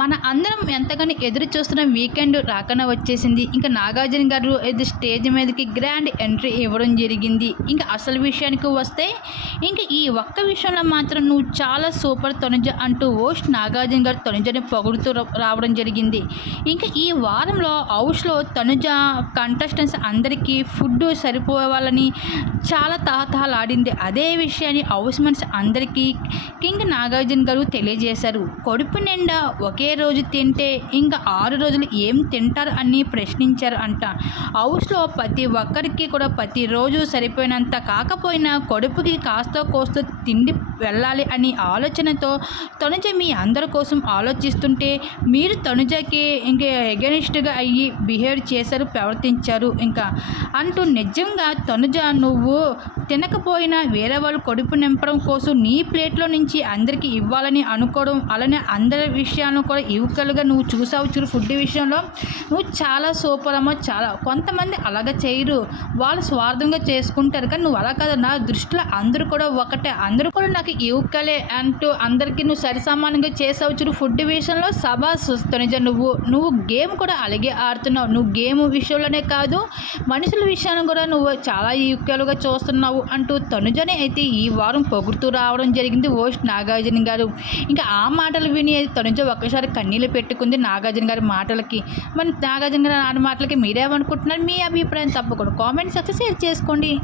మన అందరం ఎంతగానో ఎదురు చూస్తున్న వీకెండ్ రాకన వచ్చేసింది. ఇంకా నాగార్జున గారు ఇది స్టేజ్ మీదకి గ్రాండ్ ఎంట్రీ ఇవ్వడం జరిగింది. ఇంకా అసలు విషయానికి వస్తే ఇంకా ఈ ఒక్క విషయంలో మాత్రం నువ్వు చాలా సూపర్ తనుజ అంటూ ఓస్ట్ నాగార్జున గారు తనుజని పొగుడుతూ రా- రావడం జరిగింది. ఇంకా ఈ వారంలో హౌస్లో తనుజ కంటెస్టెంట్స్ అందరికీ ఫుడ్ సరిపోవాలని చాలా తహతహలాడింది. అదే విషయాన్ని హౌస్ మెన్స్ అందరికీ కింగ్ నాగార్జున గారు తెలియజేశారు. కడుపు నిండా ఒకే రోజు తింటే ఇంకా ఆరు రోజులు ఏం తింటారు అని ప్రశ్నించారు అంట. హౌస్లో ప్రతి ఒక్కరికి కూడా ప్రతిరోజు సరిపోయినంత కాకపోయినా కడుపుకి కాస్త కోస్త తిండి వెళ్ళాలి అని ఆలోచనతో తనుజ మీ అందరి కోసం ఆలోచిస్తుంటే మీరు తనుజకి ఇంకా ఎగనిస్ట్గా అయ్యి బిహేవ్ చేశారు ప్రవర్తించారు ఇంకా. అంటూ నిజంగా తనుజ నువ్వు తినకపోయినా వేరే వాళ్ళు కడుపు నింపడం కోసం నీ ప్లేట్లో నుంచి అందరికీ ఇవ్వాలని అనుకోవడం అలానే అందరి విషయాలను కూడా ఈవుకలుగా నువ్వు చూసావు చూడు ఫుడ్ విషయంలో. నువ్వు చాలా సూపర్ అమ్మో చాలా. కొంతమంది అలాగ చేయరు. వాళ్ళు స్వార్థంగా చేసుకుంటారు. కానీ నువ్వు అలా కాదు. నా దృష్టిలో అందరూ కూడా ఒకటే. అందరూ కూడా నాకు ఈవుకలే అంటూ అందరికీ నువ్వు సరిసమానంగా చేసావు చూడు ఫుడ్ విషయంలో సభా తనుజ నువ్వు. నువ్వు గేమ్ కూడా అలాగే ఆడుతున్నావు. నువ్వు గేమ్ విషయంలోనే కాదు మనుషుల విషయాన్ని కూడా నువ్వు చాలా ఈక్వల్గా చూస్తున్నావు అంటూ తనుజని అయితే ఈ వారం పొగుడుతూ రావడం జరిగింది ఓస్ట్ నాగార్జున గారు. ఇంకా ఆ మాటలు విని తనుజ ఒక్కసారి కన్నీళ్ళు పెట్టుకుంది నాగార్జున గారి మాటలకి. మరి నాగార్జున గారి ఆ మాటలకి మీరేమనుకుంటున్నారు? మీ అభిప్రాయం తప్పకుండా కామెంట్ సెక్షన్ షేర్ చేసుకోండి.